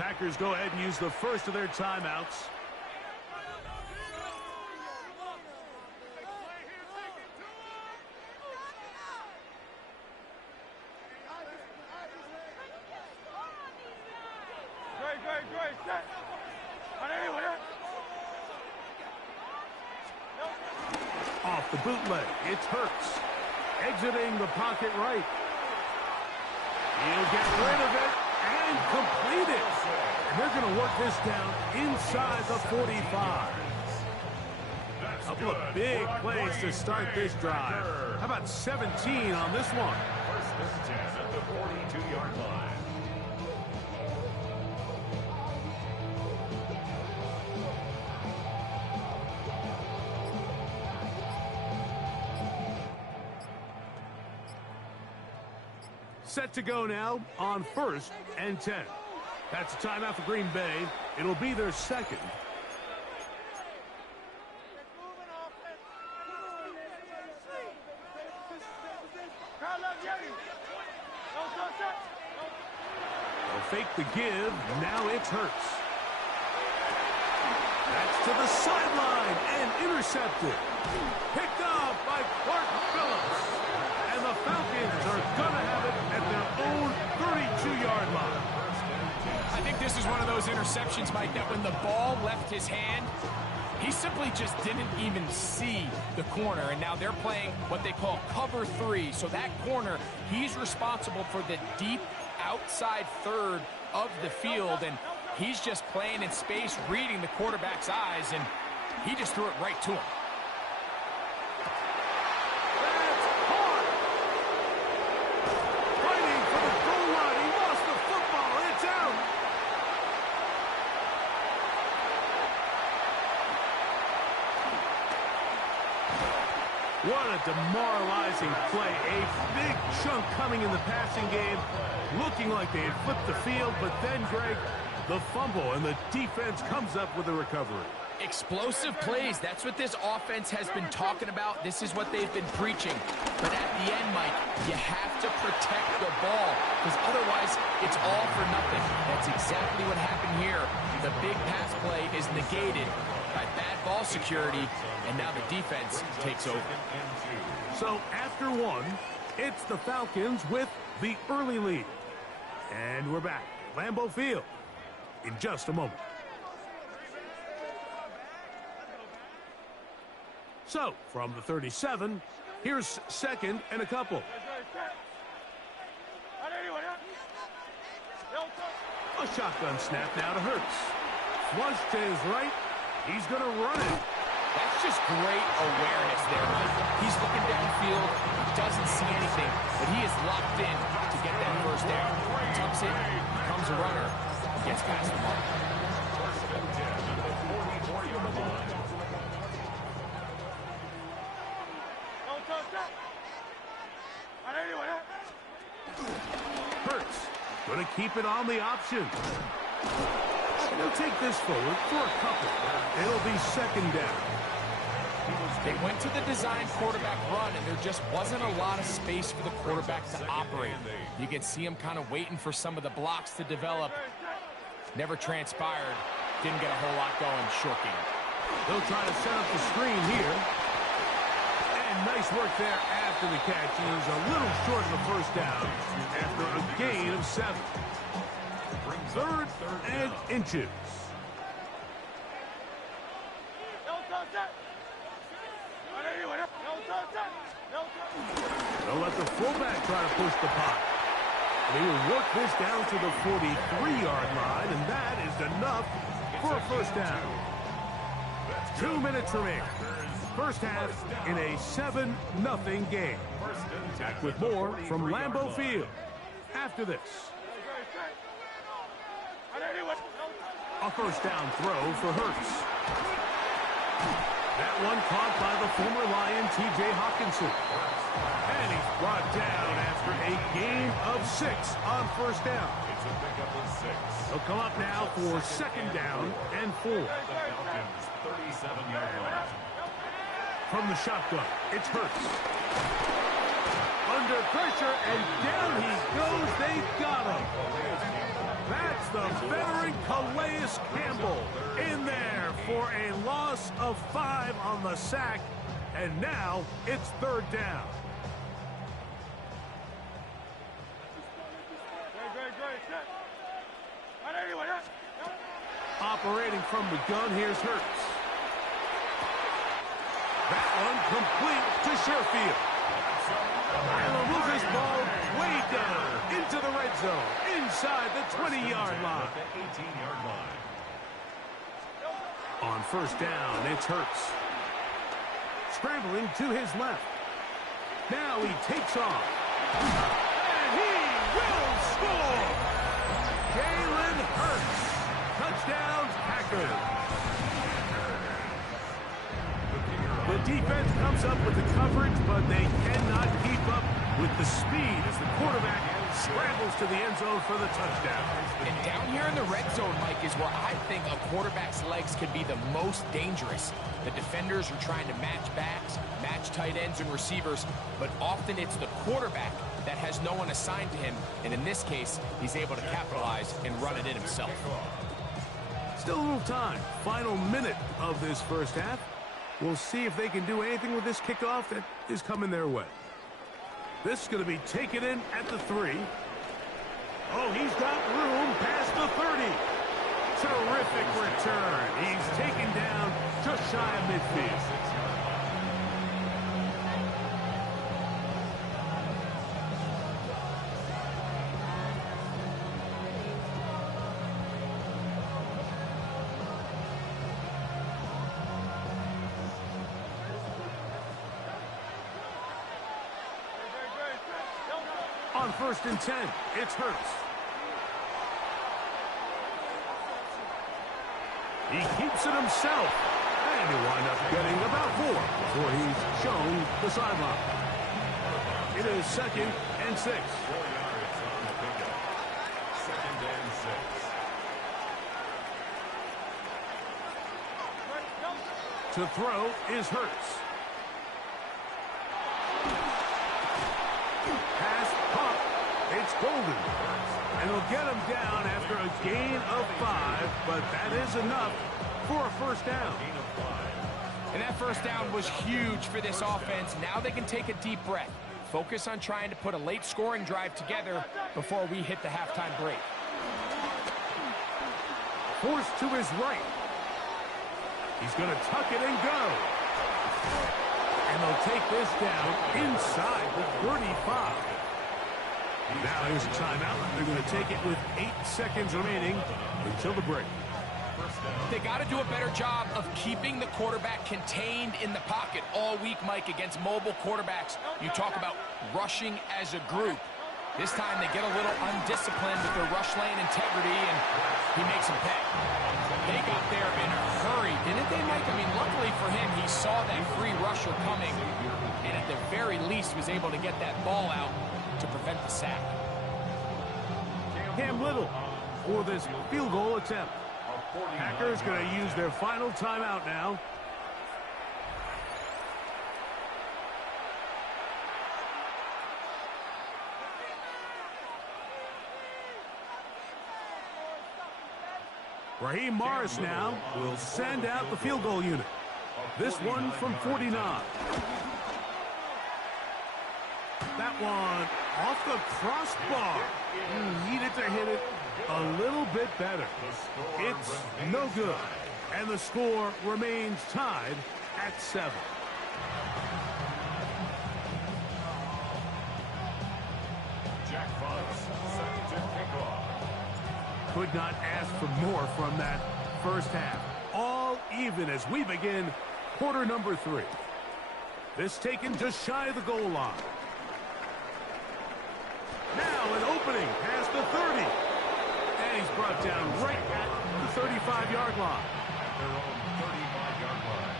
Packers go ahead and use the first of their timeouts. Off the bootleg, it's Hurts. Exiting the pocket right. He'll get rid of it and complete it. And they're going to work this down inside the 45. A couple of big plays to start this drive. How about 17 on this one? First and 10 at the 42-yard line. Set to go now on 1st and 10. That's a timeout for Green Bay. It'll be their second. They'll fake the give. Now it's Hurts. That's to the sideline and intercepted. Picked off by Clark Phillips. And the Falcons are going to have it at their own 32-yard line. I think this is one of those interceptions, Mike, that when the ball left his hand, he simply just didn't even see the corner. And now they're playing what they call cover 3. So that corner, he's responsible for the deep outside third of the field. And he's just playing in space, reading the quarterback's eyes, and he just threw it right to him. What a demoralizing play. A big chunk coming in the passing game. Looking like they had flipped the field, but then, Greg, the fumble, and the defense comes up with a recovery. Explosive plays. That's what this offense has been talking about. This is what they've been preaching. But at the end, Mike, you have to protect the ball, because otherwise it's all for nothing. That's exactly what happened here. The big pass play is negated by bad ball security, and now the defense takes over. So after one, it's the Falcons with the early lead. And we're back at Lambeau Field in just a moment. So from the 37, here's second and a couple. A shotgun snap now to Hurts. Flush to his right. He's going to run it. That's just great awareness there, Mike. He's looking downfield, doesn't see anything, but he is locked in to get that first down. Tucks it, becomes a runner, and gets past the mark. Hurts going to keep it on the option. They'll take this forward for a couple. It'll be second down. They went to the design quarterback run, and there just wasn't a lot of space for the quarterback to operate. You could see him kind of waiting for some of the blocks to develop. Never transpired. Didn't get a whole lot going. Short game. They'll try to set up the screen here. And nice work there after the catch. He's a little short of the first down after a gain of 7. Third and inches. They'll let the fullback try to push the pocket. They will work this down to the 43-yard line, and that is enough for a first down. 2 minutes remaining. First half in a 7-0 game. Back with more from Lambeau Field after this. A first down throw for Hurts. That one caught by the former Lion, T.J. Hawkinson. And he's brought down after a gain of 6 on first down. It's a pickup of 6. He'll come up now for second down and 4. The Falcons' 37-yard line. From the shotgun, it's Hurts. Under pressure, and down he goes. They got him. That's the veteran Calais Campbell in there for a loss of 5 on the sack. And now it's 3rd down. Operating from the gun, here's Hurts. That one complete to Sherfield. And they'll move this ball way down into the red zone, inside the 20-yard line. On 1st down, it's Hurts. Scrambling to his left. Now he takes off. And he will score! Jalen Hurts. Touchdown, Packers. The defense comes up with the coverage, but they cannot keep up with the speed as the quarterback scrambles to the end zone for the touchdown. And down here in the red zone, Mike, is where I think a quarterback's legs can be the most dangerous. The defenders are trying to match backs, match tight ends and receivers, but often it's the quarterback that has no one assigned to him, and in this case, he's able to capitalize and run it in himself. Still a little time. Final minute of this first half. We'll see if they can do anything with this kickoff that is coming their way. This is going to be taken in at the 3. Oh, he's got room past the 30. Terrific return. He's taken down just shy of midfield. On 1st and 10, it's Hurts. He keeps it himself. And he'll wind up getting about 4 before he's shown the sideline. It is 2nd and 6. 4 yards on the pickup. 2nd and 6. To throw is Hurts. Pass pop. It's Golden. And he'll get him down after a gain of 5, but that is enough for a 1st down. And that 1st down was huge for this offense. Now they can take a deep breath. Focus on trying to put a late scoring drive together before we hit the halftime break. Forced to his right. He's going to tuck it and go. And they'll take this down inside the 35. Now here's a timeout. They're going to take it with 8 seconds remaining until the break. They got to do a better job of keeping the quarterback contained in the pocket all week, Mike, against mobile quarterbacks. You talk about rushing as a group. This time they get a little undisciplined with their rush lane integrity, and he makes them pay. They got there in a hurry, didn't they, Mike? I mean, luckily for him, he saw that free rusher coming, and at the very least was able to get that ball out to prevent the sack. Cam Little for this field goal attempt. Packers going to use their final timeout now. Raheem Morris now will send out the field goal unit. This one from 49. That one off the crossbar. Needed to hit it a little bit better. It's no good. And the score remains tied at 7. Jack Fox, 2nd and kickoff. Could not ask for more from that first half. All even as we begin quarter number 3. This taken just shy of the goal line. Now an opening past the 30. And he's brought down right at the 35-yard line. Their own 35-yard line.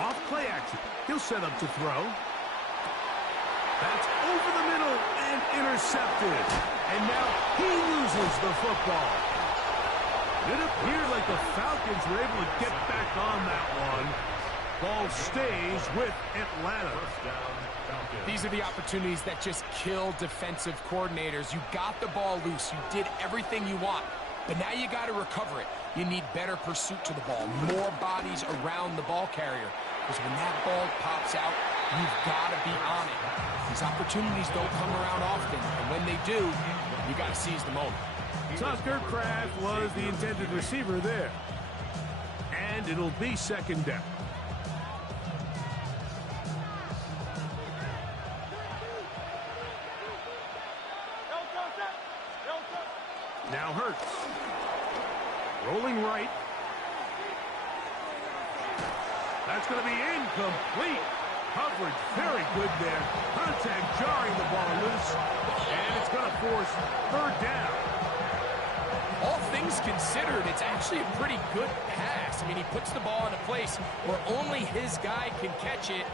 Off play action. He'll set up to throw. That's over the middle. And intercepted. And now he loses the football. It appeared like the Falcons were able to get back on that one. Ball stays with Atlanta. These are the opportunities that just kill defensive coordinators. You got the ball loose. You did everything you want. But now you got to recover it. You need better pursuit to the ball, more bodies around the ball carrier. Because when that ball pops out, you've got to be on it. These opportunities don't come around often. And when they do, you got to seize the moment. Tucker Kraft was the intended receiver there. And it'll be second down. Now Hurts. Rolling right. That's going to be incomplete. Coverage very good there. Contact jarring the ball loose. And it's going to force third down. All things considered, it's actually a pretty good pass. I mean, he puts the ball in a place where only his guy can catch it.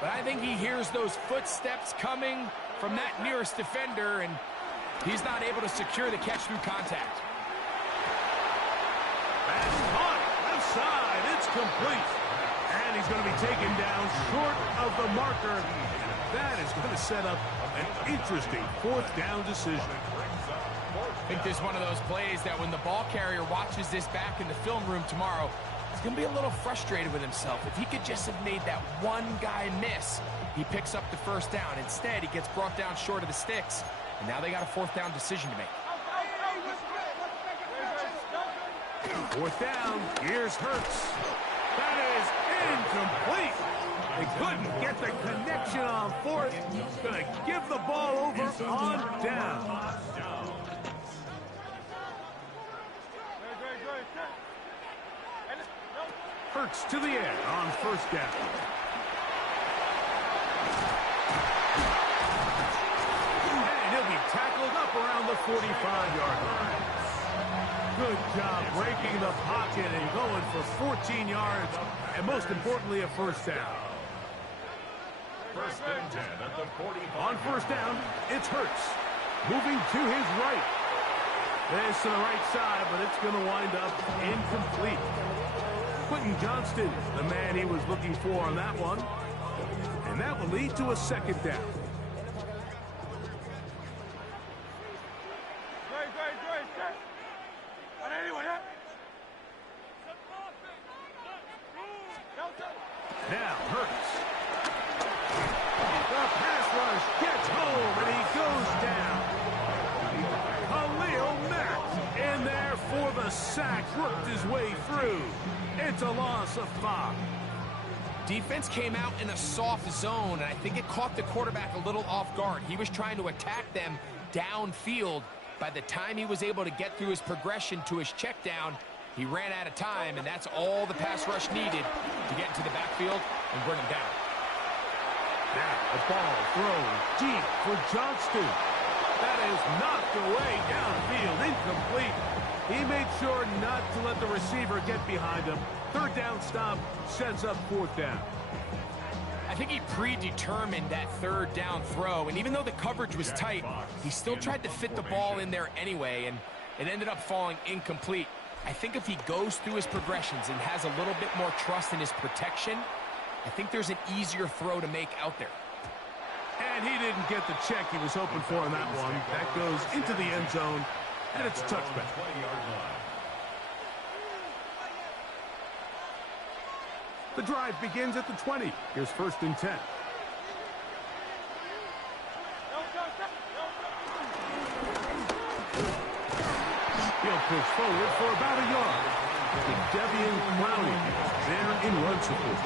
But I think he hears those footsteps coming from that nearest defender, and he's not able to secure the catch through contact. That's caught. Left side. It's complete. And he's going to be taken down short of the marker. That is going to set up an interesting fourth down decision. I think this is one of those plays that when the ball carrier watches this back in the film room tomorrow, he's going to be a little frustrated with himself. If he could just have made that one guy miss, he picks up the first down. Instead, he gets brought down short of the sticks. And now they got a fourth down decision to make. Fourth down. Here's Hurts. That is incomplete. They couldn't get the connection on fourth. Going to give the ball over on down. Hurts to the air on first down. And he'll be tackled up around the 45-yard line. Good job breaking the pocket and going for 14 yards, and most importantly, a first down. First and 10 at the 45. On first down, it's Hurts. Moving to his right. This to the right side, but it's going to wind up incomplete. Quentin Johnston, the man he was looking for on that one. And that will lead to a second down. Now Hurts. The pass rush gets home, and he goes down. Khalil Mack in there for the sack, worked his way through. It's a loss of 5. Defense came out in a soft zone, and I think it caught the quarterback a little off guard. He was trying to attack them downfield. By the time he was able to get through his progression to his check down, he ran out of time, and that's all the pass rush needed to get into the backfield and bring him down. Now the ball thrown deep for Johnston. That is knocked away downfield, incomplete. He made sure not to let the receiver get behind him. Third down stop sets up fourth down. I think he predetermined that third down throw, and even though the coverage was tight, he still tried to fit the ball in there anyway, and it ended up falling incomplete. I think if he goes through his progressions and has a little bit more trust in his protection, I think there's an easier throw to make out there. And he didn't get the check he was hoping for on that one. That goes into the end zone, and it's a touchback. The drive begins at the 20. Here's first and 10. He'll push forward for about a yard. With Devian Clowney there in run support.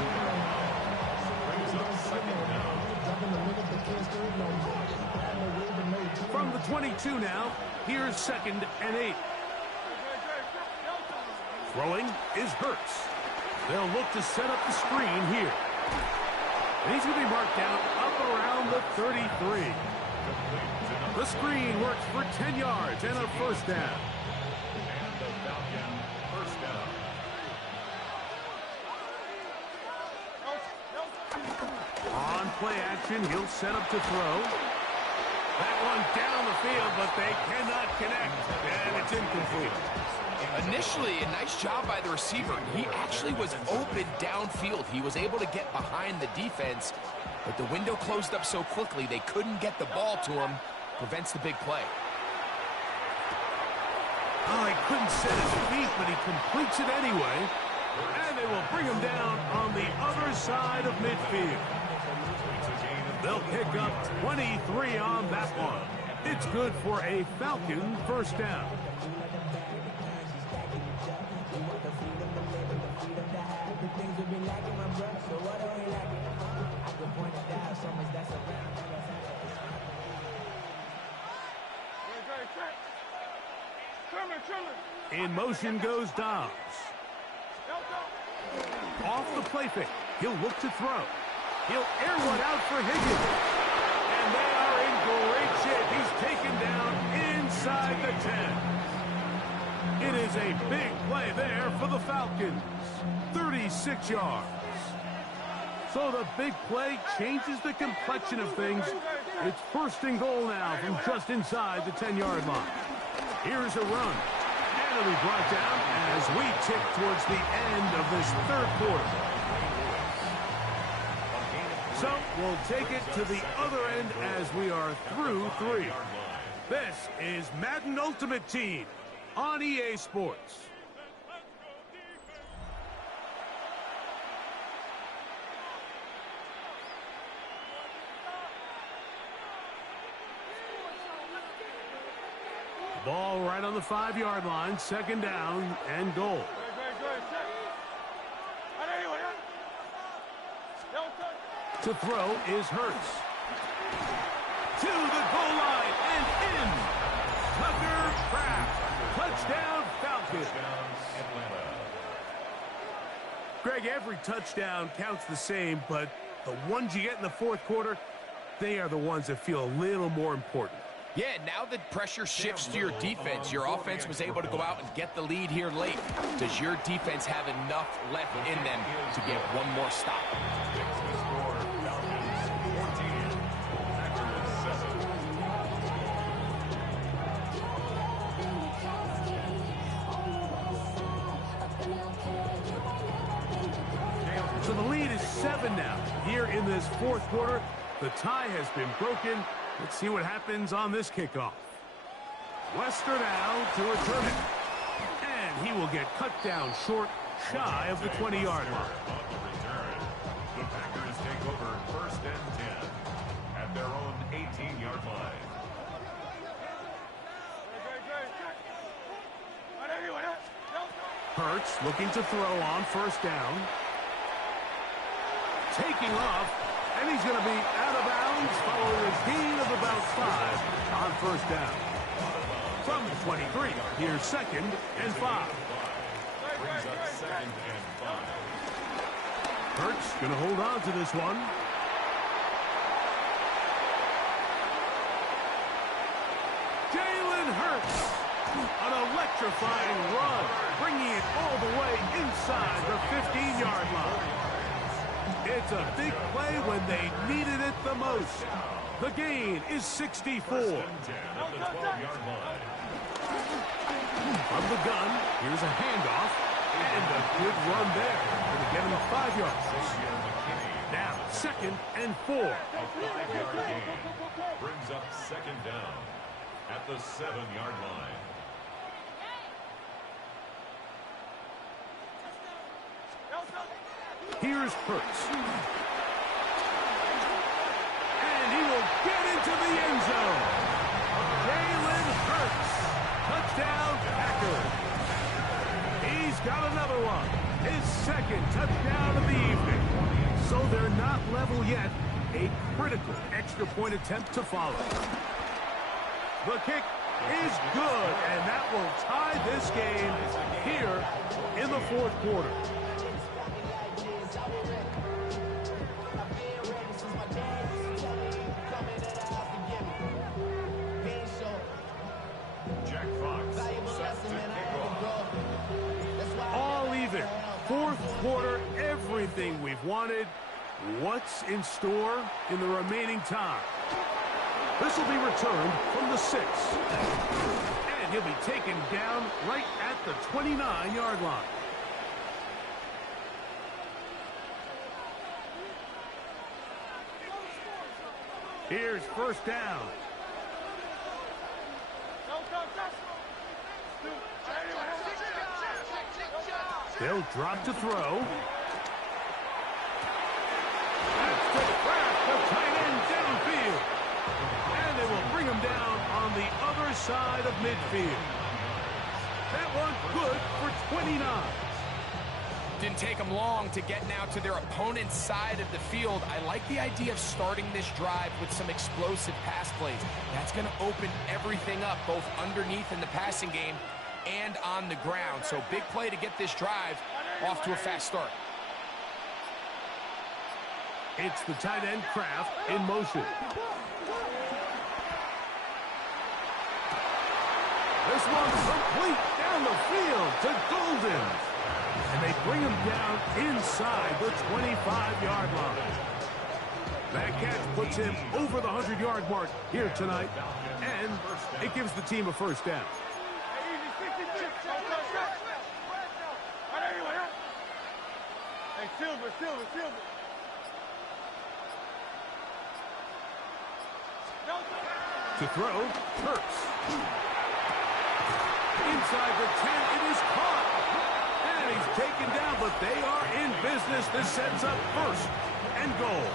From the 22 now, here's second and 8. Throwing is Hurts. They'll look to set up the screen here. And he's going to be marked down up around the 33. The screen works for 10 yards and a first down. On play action, he'll set up to throw. That one down the field, but they cannot connect, and it's incomplete. Initially, a nice job by the receiver. He actually was open downfield. He was able to get behind the defense, but the window closed up so quickly they couldn't get the ball to him. Prevents the big play. Oh, he couldn't set his feet, but he completes it anyway. And they will bring him down on the other side of midfield. They'll pick up 23 on that one. It's good for a Falcon first down. In motion goes Dobbs. Off the play fake. He'll look to throw. He'll air one out for Higgins. And they are in great shape. He's taken down inside the 10. It is a big play there for the Falcons. 36 yards. So the big play changes the complexion of things. It's first and goal now from just inside the 10-yard line. Here's a run. And it'll be brought down as we tick towards the end of this third quarter. So we'll take it to the other end as we are through 3. This is Madden Ultimate Team on EA Sports. Ball right on the 5-yard line, second down and goal. To throw is Hurts. To the goal line and in. Tucker Kraft. Touchdown Falcons. Greg, every touchdown counts the same, but the ones you get in the fourth quarter, they are the ones that feel a little more important. Yeah, now the pressure shifts to your defense. Your offense was able to go out and get the lead here late. Does your defense have enough left in them to get one more stop? So the lead is 7 now. Here in this fourth quarter, the tie has been broken. Let's see what happens on this kickoff. Wester now to return it. And he will get cut down short, shy of the 20-yard line. The Packers take over first and 10 at their own 18-yard line. Hurts looking to throw on first down. Taking off. And he's going to be out of bounds following a gain of about 5 on first down. From the 23, here's second and 5. Brings up second and 5. Hurts going to hold on to this one. Jalen Hurts, an electrifying run, bringing it all the way inside the 15-yard line. It's a big play when they needed it the most. The gain is 64. First and 10 at the 12-yard line. From the gun, here's a handoff, and a good run there. Going to get him 5 yards. Now, second and 4. A 5-yard gain brings up second down at the 7-yard line. Here's Hurts. And he will get into the end zone. Jalen Hurts. Touchdown, Packers. He's got another one. His second touchdown of the evening. So they're not level yet. A critical extra point attempt to follow. The kick is good, and that will tie this game here in the fourth quarter. Jack Fox set to kick off. All even. Fourth quarter, everything we've wanted. What's in store in the remaining time? This will be returned from the 6. And he'll be taken down right at the 29-yard line. Here's first down. They'll drop to throw. That's to Kraft, the tight end downfield. And they will bring him down on the other side of midfield. That one good for 29. Didn't take them long to get now to their opponent's side of the field. I like the idea of starting this drive with some explosive pass plays. That's going to open everything up, both underneath in the passing game and on the ground. So big play to get this drive off to a fast start. It's the tight end Kraft in motion. This one's complete down the field to Golden. And they bring him down inside the 25-yard line. That catch puts him over the 100-yard mark here tonight. And it gives the team a first down. Silver. To throw, Hurts. Inside the 10, it is caught. And he's taken down, but they are in business. This sets up first and goal.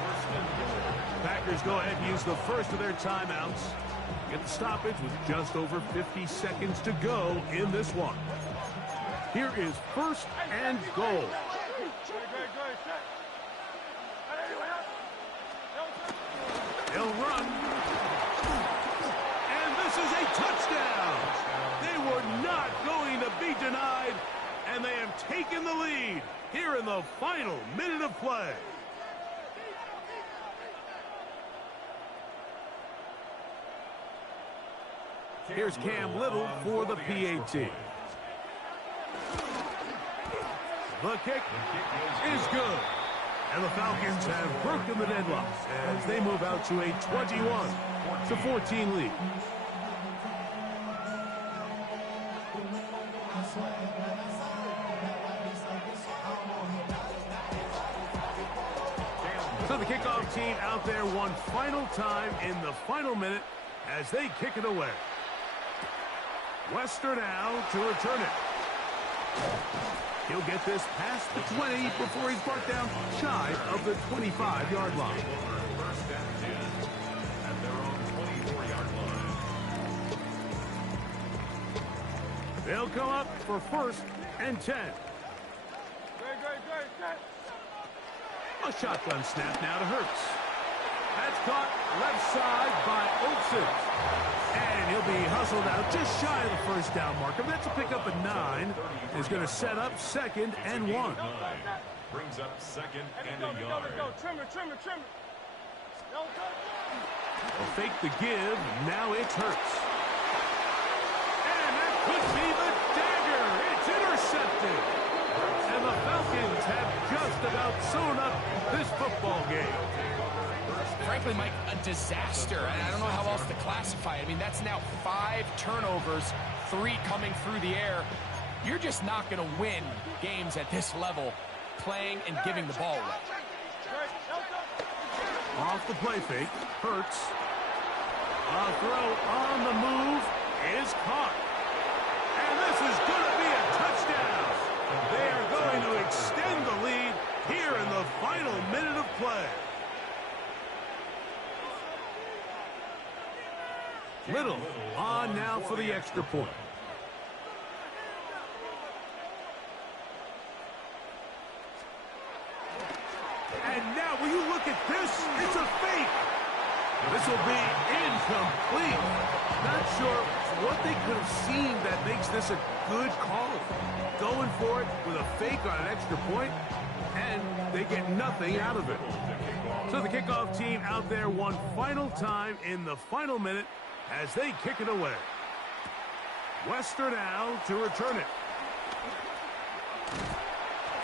Packers go ahead and use the first of their timeouts. Get the stoppage with just over 50 seconds to go in this one. Here is first and goal. They'll run. And this is a touchdown. They were not going to be denied, and they have taken the lead here in the final minute of play. Here's Cam Little for the PAT. The kick is good. And the Falcons have broken the deadlock as they move out to a 21-14 lead. So the kickoff team out there one final time in the final minute as they kick it away. Wester now to return it. He'll get this past the 20 before he's brought down shy of the 25-yard line. First and 10 at their own 24-yard line. They'll come up for first and 10. A shotgun snap now to Hurts. That's caught left side by Olsen. And he'll be hustled out just shy of the first down marker. That's a pickup at 9. Is going to set up second and 1. Brings up second and a yard. Trim it. They'll fake the give. Now it's Hurts. And that could be the dagger. It's intercepted. And the Falcons have just about sewn up this football game. Frankly, Mike, a disaster. I don't know how else to classify it. I mean, that's now 5 turnovers, 3 coming through the air. You're just not going to win games at this level playing and giving the ball away. Off the play fake, Hurts. A throw on the move is caught. And this is going to be a touchdown. They are going to extend the lead here in the final minute of play. Little on now for the extra point. And now, will you look at this? It's a fake. This will be incomplete. Not sure what they could have seen that makes this a good call. Going for it with a fake on an extra point, and they get nothing out of it. So the kickoff team out there one final time in the final minute as they kick it away. Wester now to return it.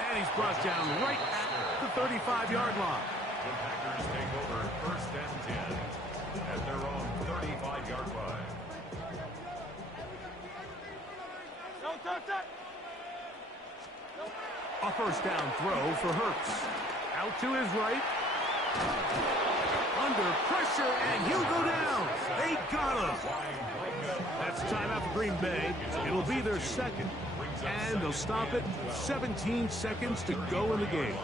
And he's brought down right at the 35-yard line. The Packers take over first and 10 at their own 35-yard line. A first down throw for Hurts. Out to his right. Under pressure, and he'll go down. They got him. That's timeout for Green Bay. It'll be their second. And they'll stop it. 17 seconds to go in the game.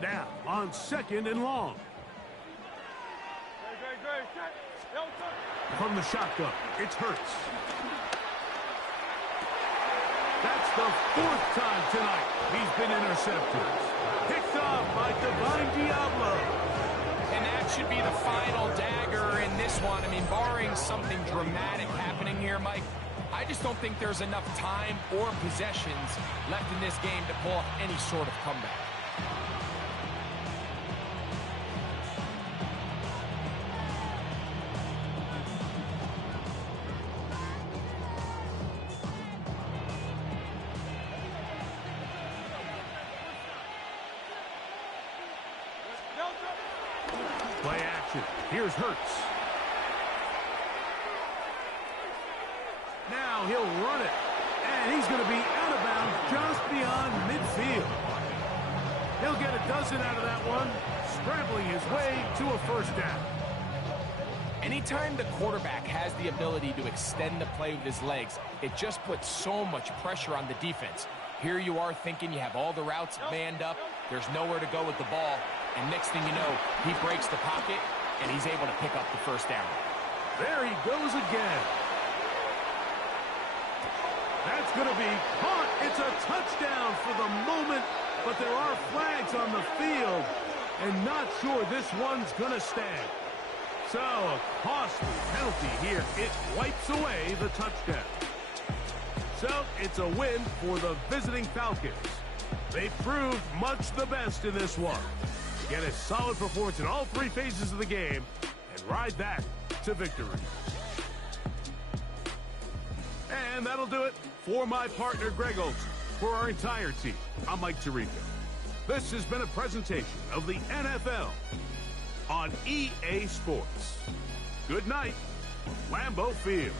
Now, on second and long. From the shotgun, it's Hurts. That's the fourth time tonight he's been intercepted. Picked off by Divine Diablo. And that should be the final dagger in this one. I mean, barring something dramatic happening here, Mike, I just don't think there's enough time or possessions left in this game to pull off any sort of comeback. Play action. Here's Hurts. Now he'll run it. And he's going to be out of bounds just beyond midfield. He'll get a dozen out of that one, scrambling his way to a first down. Anytime the quarterback has the ability to extend the play with his legs, it just puts so much pressure on the defense. Here you are thinking you have all the routes manned up, there's nowhere to go with the ball, and next thing you know, he breaks the pocket, and he's able to pick up the first down. There he goes again. That's going to be caught. It's a touchdown for the moment, but there are flags on the field, and not sure this one's going to stand. So, a costly penalty here. It wipes away the touchdown. So, it's a win for the visiting Falcons. They proved much the best in this one. Get a solid performance in all three phases of the game and ride that to victory. And that'll do it for my partner, Greg Olsen. For our entire team, I'm Mike Tirico. This has been a presentation of the NFL on EA Sports. Good night, Lambeau Field.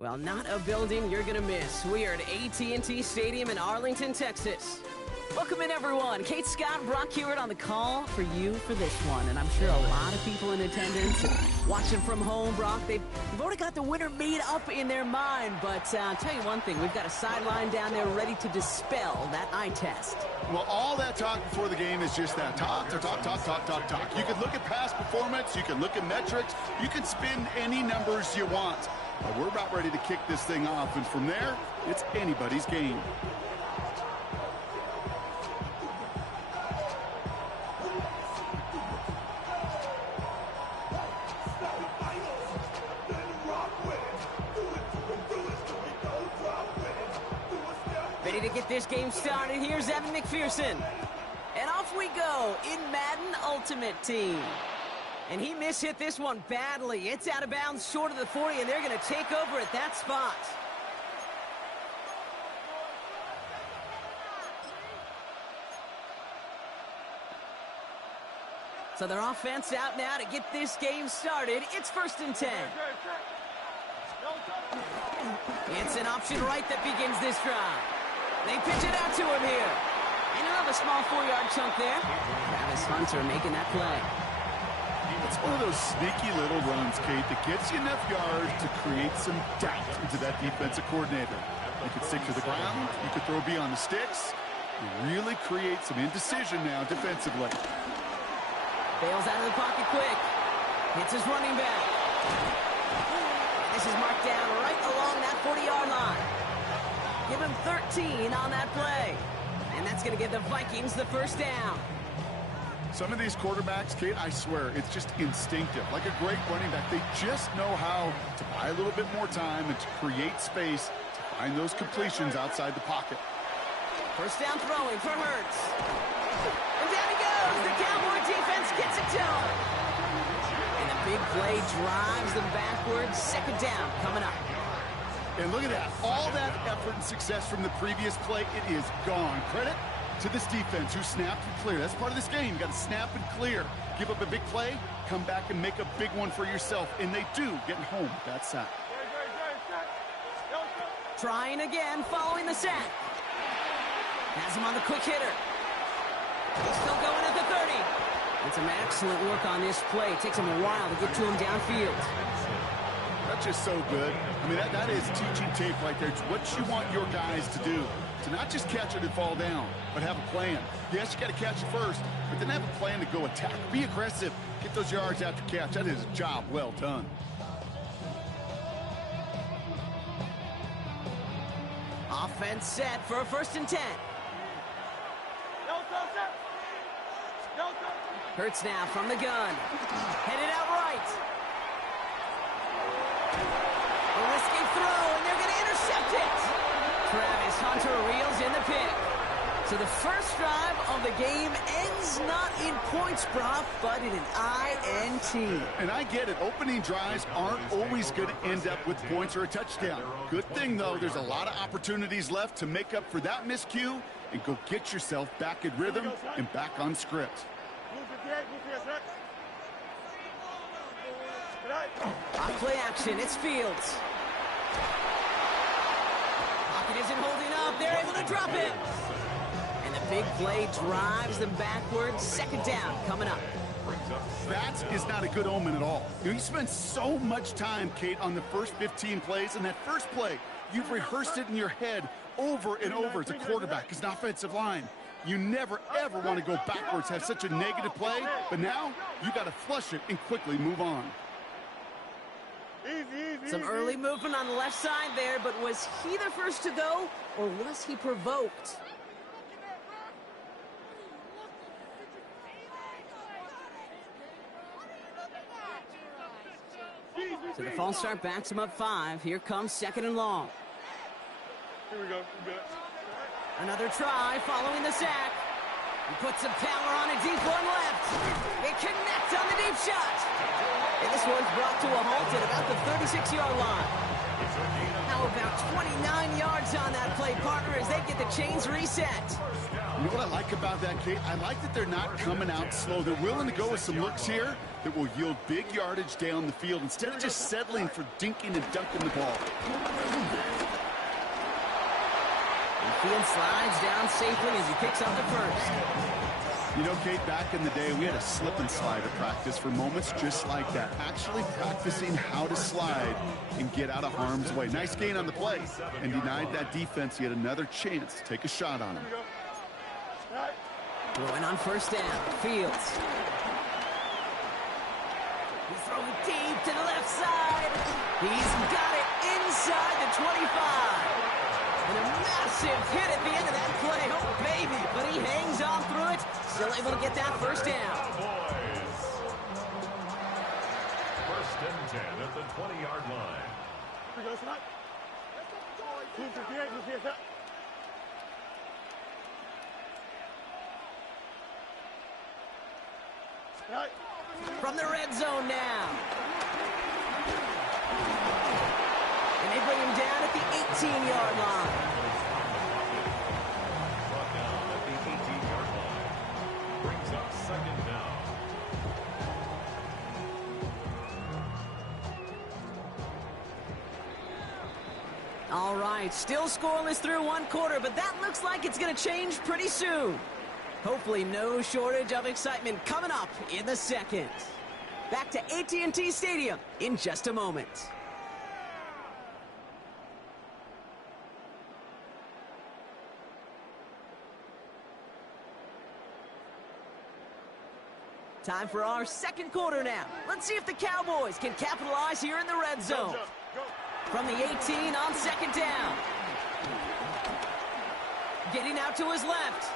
Well, not a building you're gonna miss. We are at AT&T Stadium in Arlington, Texas. Welcome in, everyone. Kate Scott, Brock Hewitt on the call for you for this one. And I'm sure a lot of people in attendance and watching from home, Brock, they've already got the winner made up in their mind. But I'll tell you one thing, we've got a sideline down there ready to dispel that eye test. Well, all that talk before the game is just that. Talk. You can look at past performance. You can look at metrics. You can spin any numbers you want. But we're about ready to kick this thing off. And from there, it's anybody's game. Ready to get this game started. Here's Evan McPherson. And off we go in Madden Ultimate Team. And he mishit this one badly. It's out of bounds short of the 40, and they're going to take over at that spot. So their offense out now to get this game started. It's 1st and 10. It's an option right that begins this drive. They pitch it out to him here. And he'll have a small 4-yard chunk there. Travis Hunter making that play. It's one of those sneaky little runs, Kate, that gets you enough yards to create some doubt into that defensive coordinator. You could stick to the ground. You could throw beyond the sticks. You really create some indecision now defensively. Bails out of the pocket quick. Hits his running back. And this is marked down right along that 40-yard line. Give him 13 on that play. And that's going to give the Vikings the first down. Some of these quarterbacks, Kate, I swear, it's just instinctive. Like a great running back, they just know how to buy a little bit more time and to create space to find those completions outside the pocket. First down throwing for Hurts. And down he goes. The Cowboy defense gets it to him. And the big play drives them backwards. 2nd down coming up. And look at that. All that effort and success from the previous play, it is gone. Credit to this defense who snapped and cleared. That's part of this game. You got to snap and clear. Give up a big play, come back and make a big one for yourself. And they do, getting home with that sack. Trying again, following the sack. Has him on the quick hitter. He's still going at the 30. And some excellent work on this play. It takes him a while to get to him downfield. That's just so good. I mean, that is teaching tape right there. It's what you want your guys to do. To not just catch it and fall down, but have a plan. Yes, you got to catch it first, but then have a plan to go attack. Be aggressive. Get those yards after catch. That is a job well done. Offense set for a 1st and 10. Hurts now from the gun. Headed out right. A risky throw, and they're going to intercept it. Travis Hunter reels in the pick. So the first drive of the game ends not in points, Brock, but in an INT. And I get it. Opening drives aren't always going to end up with points or a touchdown. Good thing, though, there's a lot of opportunities left to make up for that miscue and go get yourself back in rhythm and back on script. On play action, it's Fields. Pocket isn't holding up. They're able to drop it. And the big play drives them backwards. 2nd down coming up. That is not a good omen at all. You spend so much time, Kate, on the first 15 plays, and that first play, you've rehearsed it in your head over and over as a quarterback, as an offensive line. You never, ever want to go backwards, have such a negative play, but now you got to flush it and quickly move on. Some early movement on the left side there, but was he the first to go, or was he provoked? So the false start backs him up 5. Here comes 2nd and long. Here we go. Another try following the sack. He puts some power on a deep one left. They connect on the deep shot. And this one's brought to a halt at about the 36-yard line. How about 29 yards on that play, partner, as they get the chains reset? You know what I like about that, Kate? I like that they're not coming out slow. They're willing to go with some looks here that will yield big yardage down the field instead of just settling for dinking and dunking the ball. And Field slides down safely as he picks up the first. You know, Kate, back in the day, we had a slip and slide at practice for moments just like that. Actually practicing how to slide and get out of harm's way. Nice gain on the play, and denied that defense yet another chance to take a shot on him. Throwing on first down, Fields. He's throwing deep to the left side. He's got it inside the 25. And a massive hit at the end of that play. Oh, baby. But he hangs on through it. Still able to get that first down. First and 10 at the 20-yard line. From the red zone now. And they bring him down at the 18-yard line. Brought down at the 18-yard line. Brings up second down. All right, still scoreless through one quarter, but that looks like it's going to change pretty soon. Hopefully no shortage of excitement coming up in the second. Back to AT&T Stadium in just a moment. Time for our second quarter now. Let's see if the Cowboys can capitalize here in the red zone. From the 18 on second down. Getting out to his left.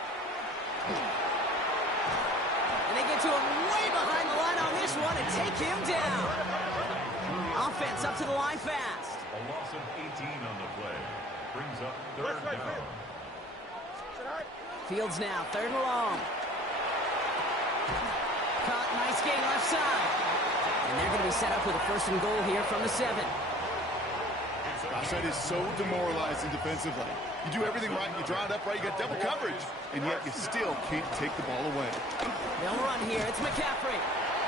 And they get to him way behind the line on this one and take him down. Offense up to the line fast. A loss of 18 on the play. Brings up third down. Fields now, third and long. Caught, nice gain left side. And they're going to be set up with a first and goal here from the 7. Gosh, that is so demoralizing defensively. You do everything right, you draw it up right, you got double coverage, and yet you still can't take the ball away. They'll run here. It's McCaffrey.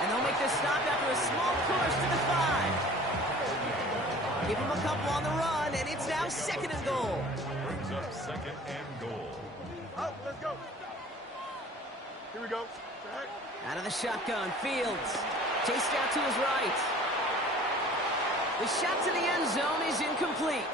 And they'll make this stop after a small push to the 5. Give him a couple on the run, and it's now second and goal. Brings up second and goal. Oh, let's go. Here we go. Out of the shotgun, Fields. Chased out to his right. The shot to the end zone is incomplete.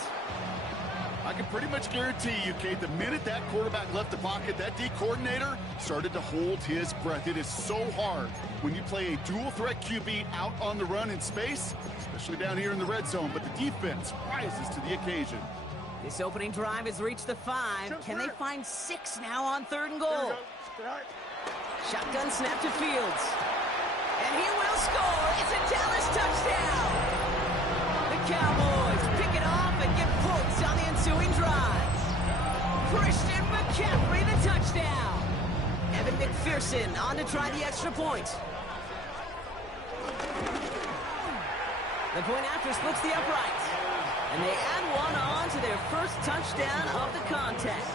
I can pretty much guarantee you, Kate, the minute that quarterback left the pocket, that D coordinator started to hold his breath. It is so hard when you play a dual-threat QB out on the run in space, especially down here in the red zone, but the defense rises to the occasion. This opening drive has reached the 5. Can they find 6 now on third and goal? Shotgun snap to Fields. And he will score. It's a Dallas touchdown. The Cowboys pick it off and get points on the ensuing drive. Christian McCaffrey, the touchdown. Evan McPherson on to try the extra point. The point after splits the uprights. And they add one on to their first touchdown of the contest.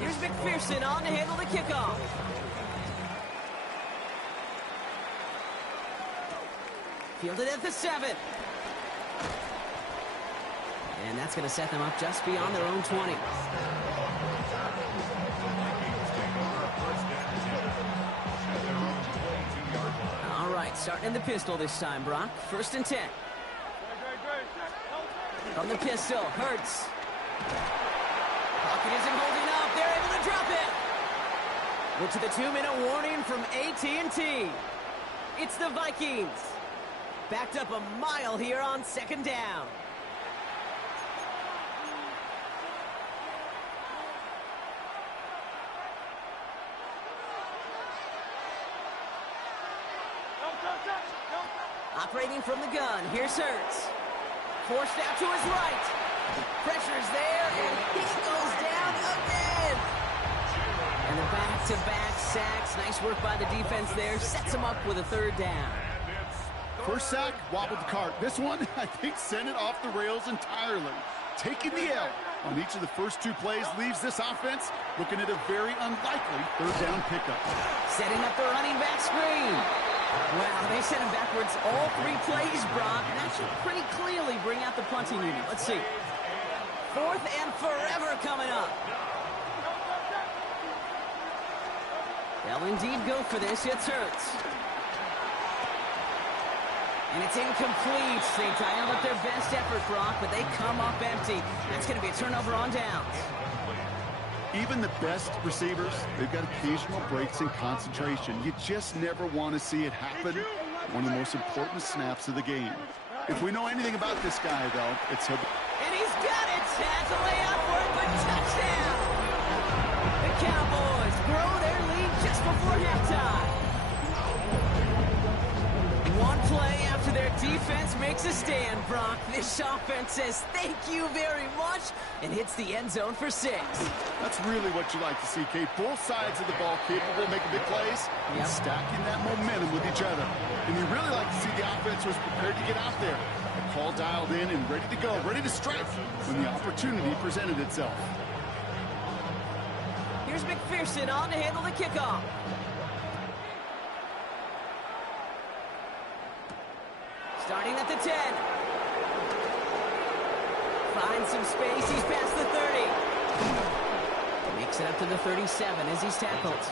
Here's McPherson on to handle the kickoff. Fielded at the 7. And that's going to set them up just beyond their own 20. All right, starting in the pistol this time, Brock. First and 10. From the pistol, Hurts. Pocket isn't holding up. They're able to drop it. Look to the 2-minute warning from AT&T. It's the Vikings. Backed up a mile here on second down. Operating from the gun, here's Hurts. Forced out to his right. Pressure's there, and he goes down again. And And the back-to-back sacks. Nice work by the defense there. Sets them up with a third down. First sack, wobbled the cart. This one, I think, sent it off the rails entirely. Taking the L on each of the first two plays leaves this offense looking at a very unlikely third down pickup. Setting up the running back screen. Wow, they sent him backwards all 3 plays, Brock. And that should pretty clearly bring out the punting unit. Let's see. 4th and forever coming up. They'll indeed go for this. It's Hurts. And it's incomplete. They dialed up their best effort, Brock, but they come up empty. That's going to be a turnover on downs. Even the best receivers, they've got occasional breaks in concentration. You just never want to see it happen. One of the most important snaps of the game. If we know anything about this guy, though, it's him. And he's got it. Has a layout for it, but touchdown. The Cowboys grow their lead just before halftime. One play after their defense makes a stand, Brock. This offense says thank you very much and hits the end zone for 6. That's really what you like to see, Kate. Both sides of the ball capable of making big plays and stacking that momentum with each other. And you really like to see the offense was prepared to get out there. The call dialed in and ready to go, ready to strike when the opportunity presented itself. Here's McPherson on to handle the kickoff. Starting at the 10. Finds some space. He's past the 30. Makes it up to the 37 as he's tackled.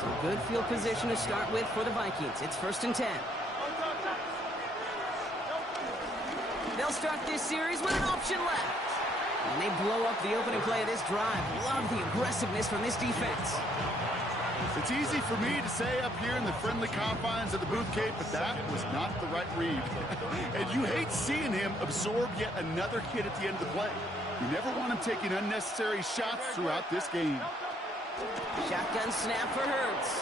So good field position to start with for the Vikings. It's 1st and 10. They'll start this series with an option left. And they blow up the opening play of this drive. Love the aggressiveness from this defense. It's easy for me to say up here in the friendly confines of the booth, Kate, but that was not the right read. And you hate seeing him absorb yet another hit at the end of the play. You never want him taking unnecessary shots throughout this game. Shotgun snap for Hurts.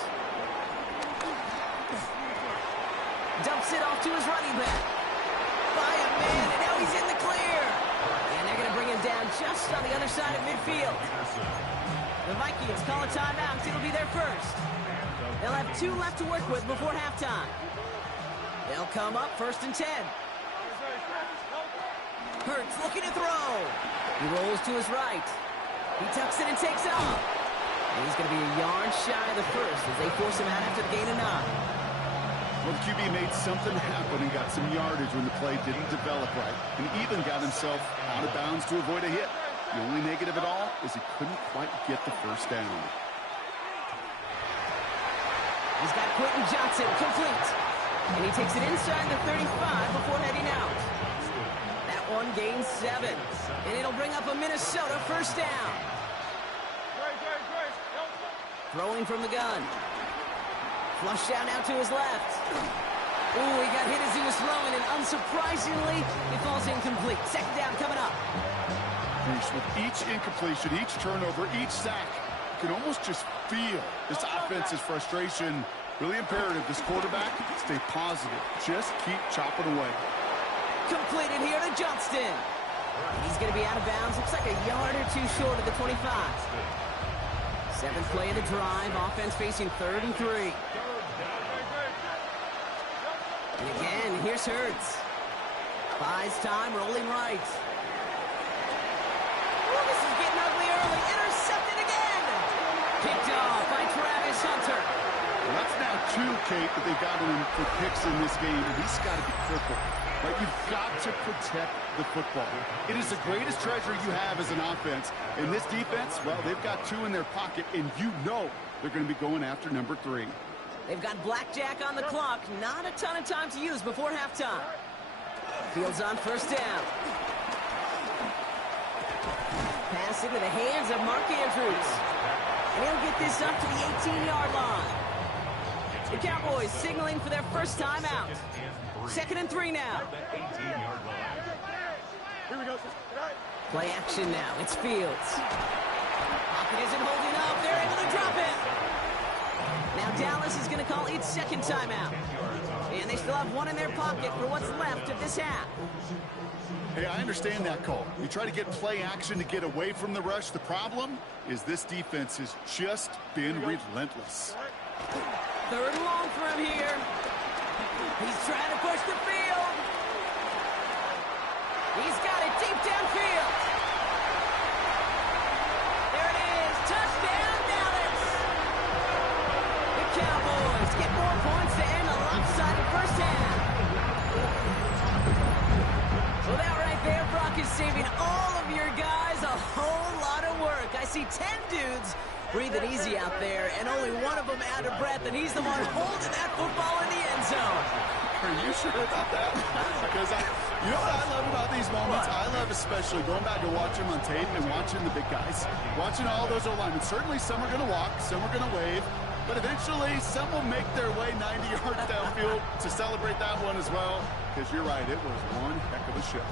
Dumps it off to his running back. By a man, and now he's in the clear. And they're going to bring him down just on the other side of midfield. The Vikings call a timeout. It'll be their first. They'll have 2 left to work with before halftime. They'll come up 1st and 10. Hurts looking to throw. He rolls to his right. He tucks it and takes off. And he's going to be a yard shy of the first as they force him out after the gain of 9. Well, the QB made something happen and got some yardage when the play didn't develop right, and even got himself out of bounds to avoid a hit. The only negative at all is he couldn't quite get the first down. He's got Quentin Johnson complete. And he takes it inside the 35 before heading out. That one gains 7. And it'll bring up a Minnesota first down. Throwing from the gun. Flush down out to his left. Ooh, he got hit as he was throwing, and unsurprisingly, it falls incomplete. 2nd down coming up. With each incompletion, each turnover, each sack, you can almost just feel this offense's frustration. Really imperative, this quarterback, stay positive. Just keep chopping away. Completed here to Johnston. He's going to be out of bounds. Looks like a yard or 2 short of the 25. 7th play of the drive. Offense facing 3rd and 3. And again, here's Hurts. Buys time, rolling right. Oh, this is getting ugly early. Intercepted again. Picked off by Travis Hunter. Well, that's now 2, Kate, that they've gotten him for picks in this game, and he's got to be careful. Right? You've got to protect the football. It is the greatest treasure you have as an offense. In this defense, well, they've got 2 in their pocket, and you know they're going to be going after number 3. They've got blackjack on the clock. Not a ton of time to use before halftime. Fields on 1st down. Pass into the hands of Mark Andrews. And he'll get this up to the 18-yard line. The Cowboys signaling for their first time out. 2nd and 3 now. Here we go. Play action now. It's Fields. Pocket isn't holding up. They're able to drop it. Now Dallas is going to call its 2nd timeout. And they still have one in their pocket for what's left of this half. Hey, I understand that call. You try to get play action to get away from the rush. The problem is this defense has just been relentless. 3rd and long for him here. He's trying to push the field. He's got it deep downfield. There it is. Touchdown, Dallas. The Cowboys get more points to end a lopsided first half. Well, that right there, Brock, is saving all of your guys a whole lot of work. I see 10 dudes breathing easy out there, and only one of them out of breath, and he's the one holding that football in the end zone. Are you sure about that? Because you know what I love about these moments? I love especially going back to watching them on tape and watching the big guys. Watching all those O-linemen. Certainly some are going to walk, some are going to wave, but eventually some will make their way 90 yards downfield to celebrate that one as well. Because you're right, it was one heck of a show.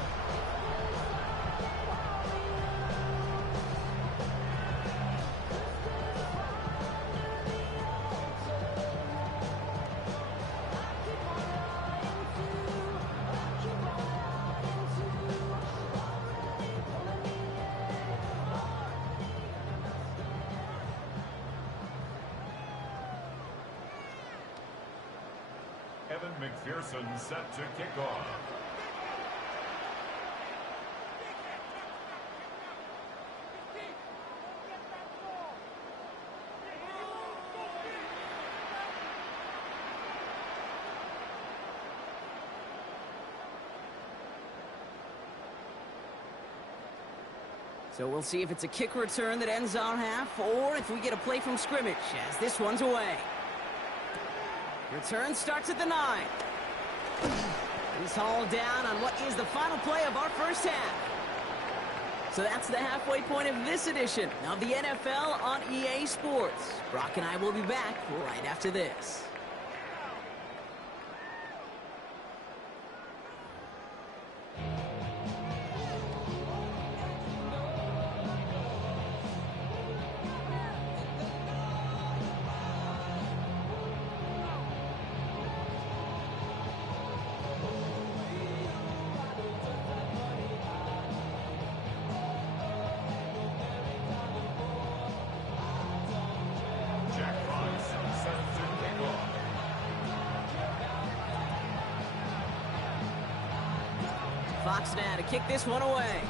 Evan McPherson set to kick off. So we'll see if it's a kick return that ends our half, or if we get a play from scrimmage, as this one's away. Return starts at the 9. He's hauled down on what is the final play of our first half. So that's the halfway point of this edition of the NFL on EA Sports. Brock and I will be back right after this. Jack Fox set to kick off. Fox now to kick this one away.